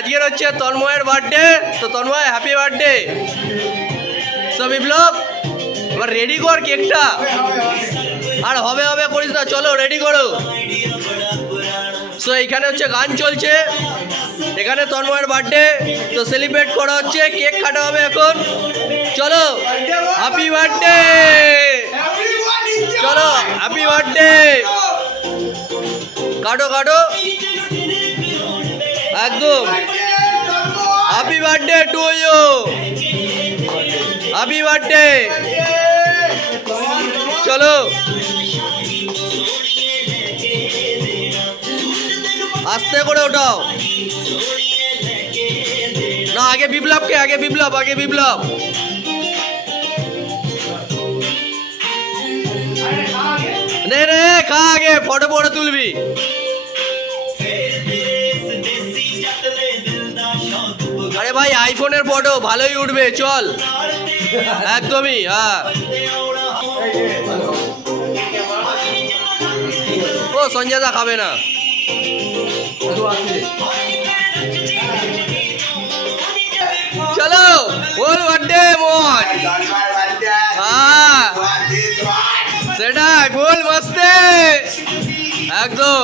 আজকের হচ্ছে তন্ময়ের বার্থডে। তো তন্ময় হ্যাপি বার্থডে। সো বিপ্লব এবার রেডি কর কেকটা, আর হবে হবে করিস না, চলো রেডি করো। সো এখানে হচ্ছে গান চলছে, এখানে তন্ময়ের বার্থডে তো সেলিব্রেট করা হচ্ছে, কেক কাটা হবে এখন। চলো হ্যাপি বার্থডে, চলো হ্যাপি বার্থডে, কাটো কাটো একদম। Happy birthday to you, happy birthday. চলো আস্তে করে ওঠাও না, আগে বিপ্লবকে, আগে বিপ্লব, আগে বিপ্লব। নে রে খা আগে, ফটো ফটো তুলবি। আরে ভাই আইফোনের ফটো ভালোই উঠবে, চল একদমই। হ্যাঁ ও সঞ্জয় দা খাবে না। চলো বল বার্থডে মোট। হ্যাঁ সেটাই বল, মস্তে একদম।